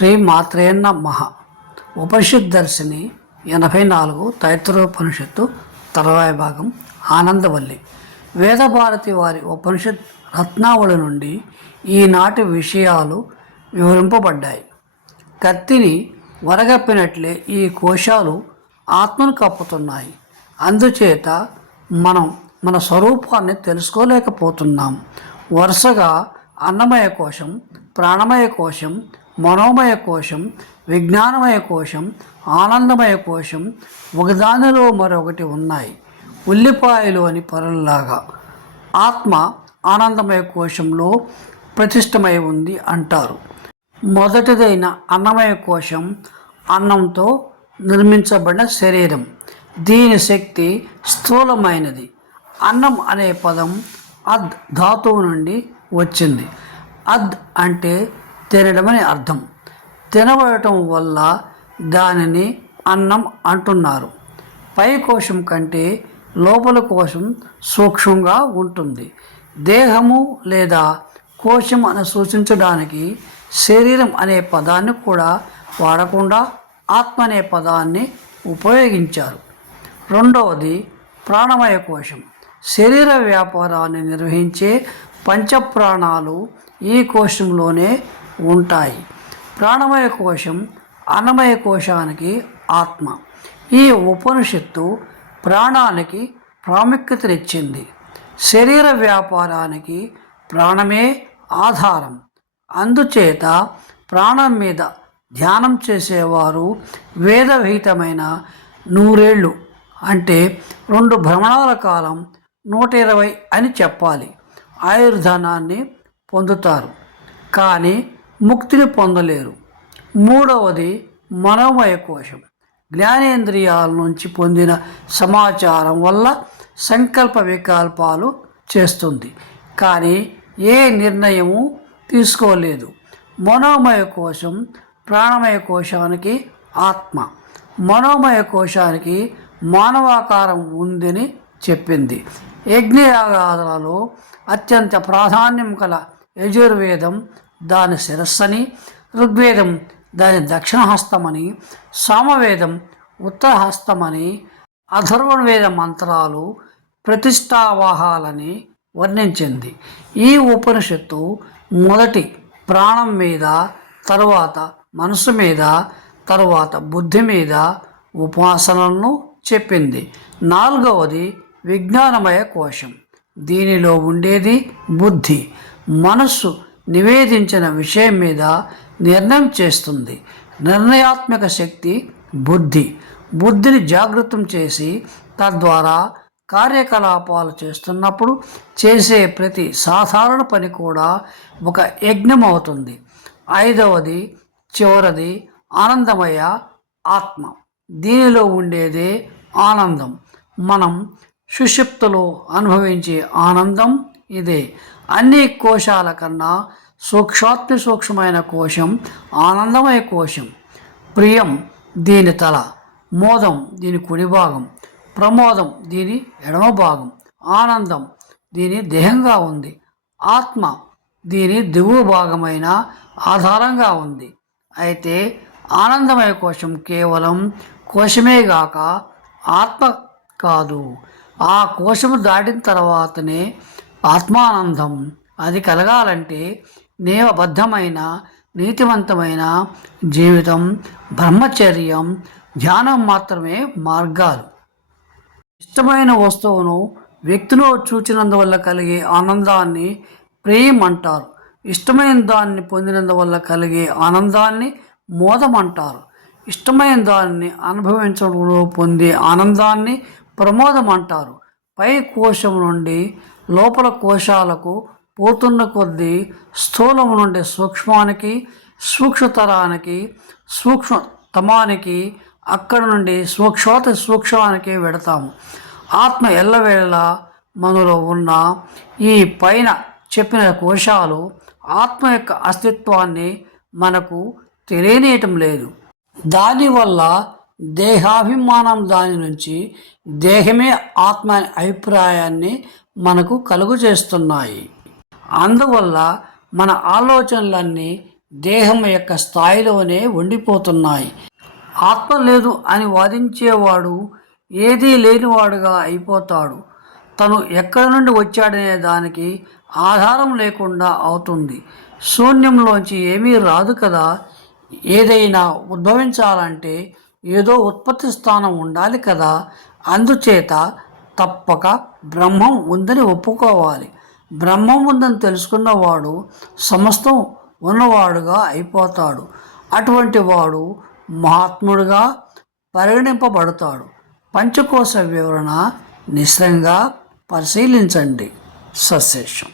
శ్రీ మాత్రేన్న మహ ఉపనిషత్ దర్శిని ఎనభై నాలుగు తైత్రోపనిషత్తు తర్వాయి భాగం ఆనందవల్లి. వేదభారతి వారి ఉపనిషత్ రత్నావళి నుండి ఈనాటి విషయాలు వివరింపబడ్డాయి. కత్తిని వరగప్పినట్లే ఈ కోశాలు ఆత్మను కప్పుతున్నాయి. అందుచేత మనం మన స్వరూపాన్ని తెలుసుకోలేకపోతున్నాం. వరుసగా అన్నమయ కోశం ప్రాణమయ కోశం మనోమయ కోశం విజ్ఞానమయ కోశం ఆనందమయ కోశం ఒకదానిలో మరొకటి ఉన్నాయి. ఉల్లిపాయలు అని పొరల్లాగా. ఆత్మ ఆనందమయ కోశంలో ప్రతిష్టమై ఉంది అంటారు. మొదటిదైన అన్నమయ కోశం అన్నంతో నిర్మించబడిన శరీరం. దీని శక్తి స్థూలమైనది. అన్నం అనే పదం అద్ ధాతువు నుండి వచ్చింది. అద్ అంటే తినడమని అర్థం. తినబడటం వల్ల దానిని అన్నం అంటున్నారు. పై కోశం కంటే లోపల కోశం సూక్ష్మంగా ఉంటుంది. దేహము లేదా కోశం అని సూచించడానికి శరీరం అనే పదాన్ని కూడా వాడకుండా ఆత్మ అనే పదాన్ని ఉపయోగించారు. రెండవది ప్రాణమయ కోశం. శరీర వ్యాపారాన్ని నిర్వహించే పంచప్రాణాలు ఈ కోశంలోనే ఉంటాయి. ప్రాణమయ కోశం అన్నమయ కోశానికి ఆత్మ. ఈ ఉపనిషత్తు ప్రాణానికి ప్రాముఖ్యతనిచ్చింది. శరీర వ్యాపారానికి ప్రాణమే ఆధారం. అందుచేత ప్రాణం మీద ధ్యానం చేసేవారు వేదవిహితమైన నూరేళ్ళు అంటే రెండు భ్రమణాల కాలం నూట ఇరవై అని చెప్పాలి. ఆయుర్ధనాన్ని పొందుతారు. కానీ ముక్తిని పొందలేరు. మూడవది మనోమయ కోశం. జ్ఞానేంద్రియాల నుంచి పొందిన సమాచారం వల్ల సంకల్ప వికల్పాలు చేస్తుంది. కానీ ఏ నిర్ణయము తీసుకోలేదు. మనోమయ కోశం ప్రాణమయ కోశానికి ఆత్మ. మనోమయ కోశానికి మానవాకారం ఉందని చెప్పింది. యజ్ఞయాగాదులలో అత్యంత ప్రాధాన్యం కల యజుర్వేదం దాని శిరస్సని ఋగ్వేదం దాని దక్షిణహస్తమని సామవేదం ఉత్తరహస్తమని అథర్వణవేద మంత్రాలు ప్రతిష్టావాహాలని వర్ణించింది. ఈ ఉపనిషత్తు మొదటి ప్రాణం మీద తరువాత మనసు మీద తరువాత బుద్ధి మీద ఉపాసనలను చెప్పింది. నాలుగవది విజ్ఞానమయ కోశం. దీనిలో ఉండేది బుద్ధి. మనస్సు నివేదించిన విషయం మీద నిర్ణయం చేస్తుంది. నిర్ణయాత్మక శక్తి బుద్ధి. బుద్ధిని జాగృతం చేసి తద్వారా కార్యకలాపాలు చేస్తున్నప్పుడు చేసే ప్రతి సాధారణ పని కూడా ఒక యజ్ఞం అవుతుంది ఐదవది చివరిది ఆనందమయ ఆత్మ. దీనిలో ఉండేదే ఆనందం. మనం సుషిప్తులో అనుభవించే ఆనందం ఇదే అన్ని కోశాల కన్నా సూక్ష్మాత్మ సూక్ష్మమైన కోశం ఆనందమయ కోశం. ప్రియం దీని తల మోదం దీని కుడి భాగం ప్రమోదం దీని ఎడమ భాగం ఆనందం దీని దేహంగా ఉంది ఆత్మ దీని దిగువ భాగమైన ఆధారంగా ఉంది. అయితే ఆనందమయ కోశం కేవలం కోశమే గాక ఆత్మ కాదు. ఆ కోశము దాటిన తర్వాతనే ఆత్మానందం. అది కలగాలంటే నియమబద్ధమైన నీతివంతమైన జీవితం బ్రహ్మచర్యం ధ్యానం మాత్రమే మార్గాలు. ఇష్టమైన వస్తువును వ్యక్తిలో చూచినందువల్ల కలిగే ఆనందాన్ని ప్రేమ్ అంటారు ఇష్టమైన దాన్ని పొందినందువల్ల కలిగే ఆనందాన్ని మోదం అంటారు ఇష్టమైన దాన్ని అనుభవించడంలో పొందే ఆనందాన్ని ప్రమోదం అంటారు పై కోశం నుండి లోపల కోశాలకు పోతున్న కొద్దీ స్థూలము నుండి సూక్ష్మానికి సూక్ష్మతరానికి సూక్ష్మతమానికి అక్కడ నుండి సూక్ష్మత సూక్ష్మానికి వెడతాము. ఆత్మ ఎల్లవేళలా మనలో ఉన్న ఈ పైన చెప్పిన కోశాలు ఆత్మ యొక్క అస్తిత్వాన్ని మనకు తెలియనేయటం లేదు. దానివల్ల దేహాభిమానం దాని నుంచి దేహమే ఆత్మ అనే అభిప్రాయాన్ని మనకు కలుగు చేస్తున్నాయి. అందువల్ల మన ఆలోచనలన్నీ దేహం యొక్క స్థాయిలోనే ఉండిపోతున్నాయి. ఆత్మ లేదు అని వాదించేవాడు ఏదీ లేనివాడుగా అయిపోతాడు. తను ఎక్కడి నుండి వచ్చాడనే దానికి ఆధారం లేకుండా అవుతుంది. శూన్యంలోంచి ఏమీ రాదు కదా. ఏదైనా ఉద్భవించాలంటే ఏదో ఉత్పత్తి స్థానం ఉండాలి కదా. అందుచేత తప్పక బ్రహ్మం ఉందని ఒప్పుకోవాలి. బ్రహ్మం ఉందని తెలుసుకున్నవాడు సమస్తం ఉన్నవాడుగా అయిపోతాడు. అటువంటి వాడు మహాత్ముడుగా పరిగణింపబడతాడు. పంచకోశ వివరణ నిశ్చయంగా పరిశీలించండి. సశేషం.